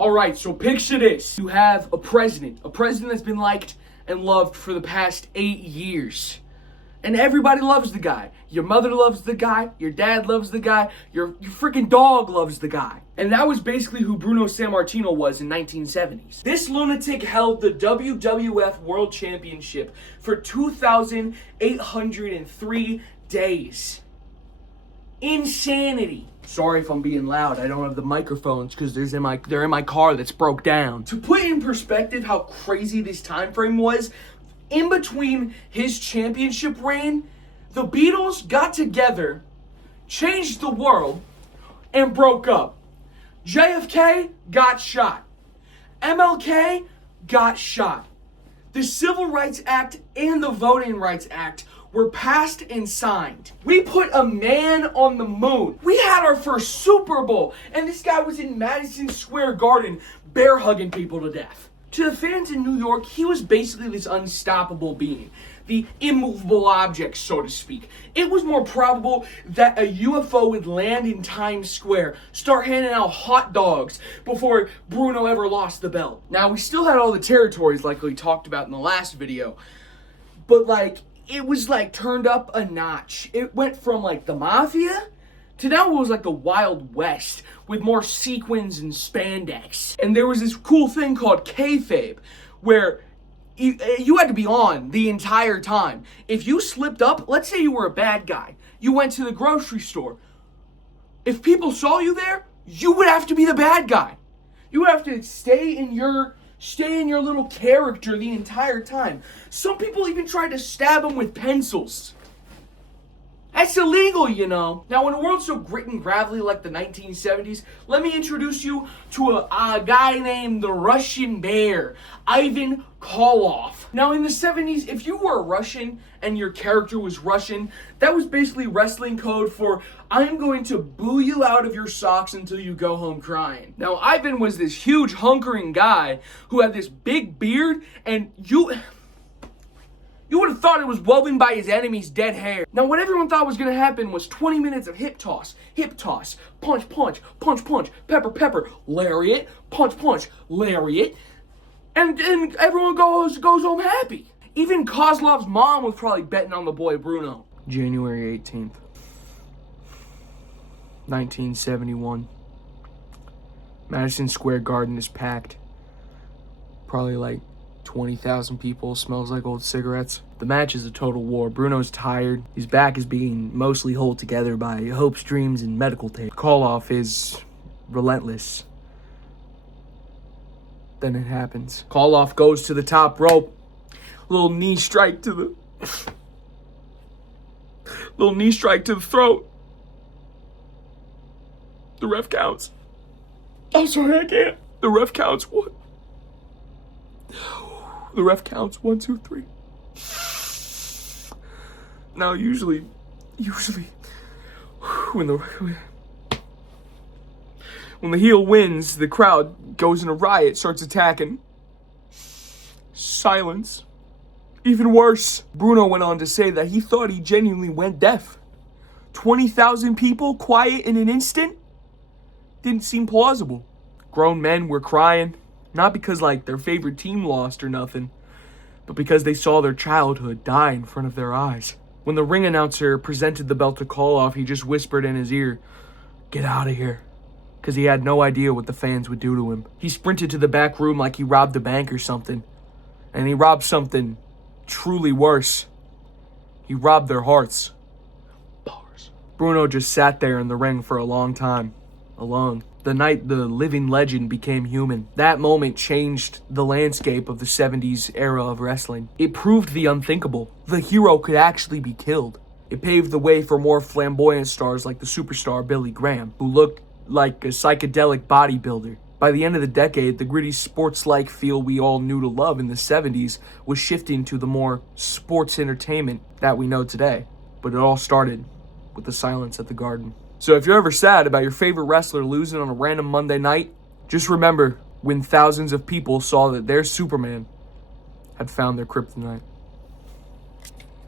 All right, so picture this. You have a president that's been liked and loved for the past 8 years. And everybody loves the guy. Your mother loves the guy. Your dad loves the guy. Your freaking dog loves the guy. And that was basically who Bruno Sammartino was in 1970s. This lunatic held the WWF World Championship for 2,803 days. Insanity. Sorry if I'm being loud. I don't have the microphones because they're in my car that's broke down. To put in perspective how crazy this time frame was, in between his championship reign, the Beatles got together, changed the world, and broke up. JFK got shot. MLK got shot. The Civil Rights Act and the Voting Rights Act were passed and signed. We put a man on the moon. We had our first Super Bowl, and this guy was in Madison Square Garden bear hugging people to death. To the fans in New York, he was basically this unstoppable being, the immovable object, so to speak. It was more probable that a UFO would land in Times Square, start handing out hot dogs before Bruno ever lost the belt. Now, we still had all the territories like we talked about in the last video, but it was turned up a notch. It went from the mafia to now it was the Wild West with more sequins and spandex. And there was this cool thing called kayfabe where you had to be on the entire time. If you slipped up, let's say you were a bad guy, you went to the grocery store. If people saw you there, you would have to be the bad guy. You would have to stay in your little character the entire time. Some people even tried to stab him with pencils. That's illegal, you know. Now, in a world so grit and gravelly like the 1970s, let me introduce you to a guy named the Russian Bear, Ivan Koloff. Now, in the 70s, if you were a Russian and your character was Russian, that was basically wrestling code for, I'm going to boo you out of your socks until you go home crying. Now, Ivan was this huge hunkering guy who had this big beard, and you would have thought it was woven by his enemy's dead hair. Now, what everyone thought was going to happen was 20 minutes of hip toss, punch, punch, punch, punch, pepper, pepper, lariat, punch, punch, lariat, and everyone goes home happy. Even Kozlov's mom was probably betting on the boy Bruno. January 18th, 1971. Madison Square Garden is packed. Probably 20,000 people, smells like old cigarettes. The match is a total war. Bruno's tired. His back is being mostly held together by hopes, dreams, and medical tape. Koloff is relentless. Then it happens. Koloff goes to the top rope. Little knee strike to the throat. The ref counts. I'm sorry, I can't. The ref counts. What? The ref counts 1, 2, 3. Now, usually, when the heel wins, the crowd goes in a riot, starts attacking. Silence. Even worse, Bruno went on to say that he thought he genuinely went deaf. 20,000 people quiet in an instant? Didn't seem plausible. Grown men were crying. Not because, their favorite team lost or nothing, but because they saw their childhood die in front of their eyes. When the ring announcer presented the belt to Koloff, he just whispered in his ear, "Get out of here," because he had no idea what the fans would do to him. He sprinted to the back room like he robbed a bank or something, and he robbed something truly worse. He robbed their hearts. Bars. Bruno just sat there in the ring for a long time, alone. The night the living legend became human. That moment changed the landscape of the 70s era of wrestling. It proved the unthinkable. The hero could actually be killed. It paved the way for more flamboyant stars like the superstar Billy Graham, who looked like a psychedelic bodybuilder. By the end of the decade, the gritty sports-like feel we all knew to love in the 70s was shifting to the more sports entertainment that we know today. But it all started with the silence at the Garden. So if you're ever sad about your favorite wrestler losing on a random Monday night, just remember when thousands of people saw that their Superman had found their kryptonite.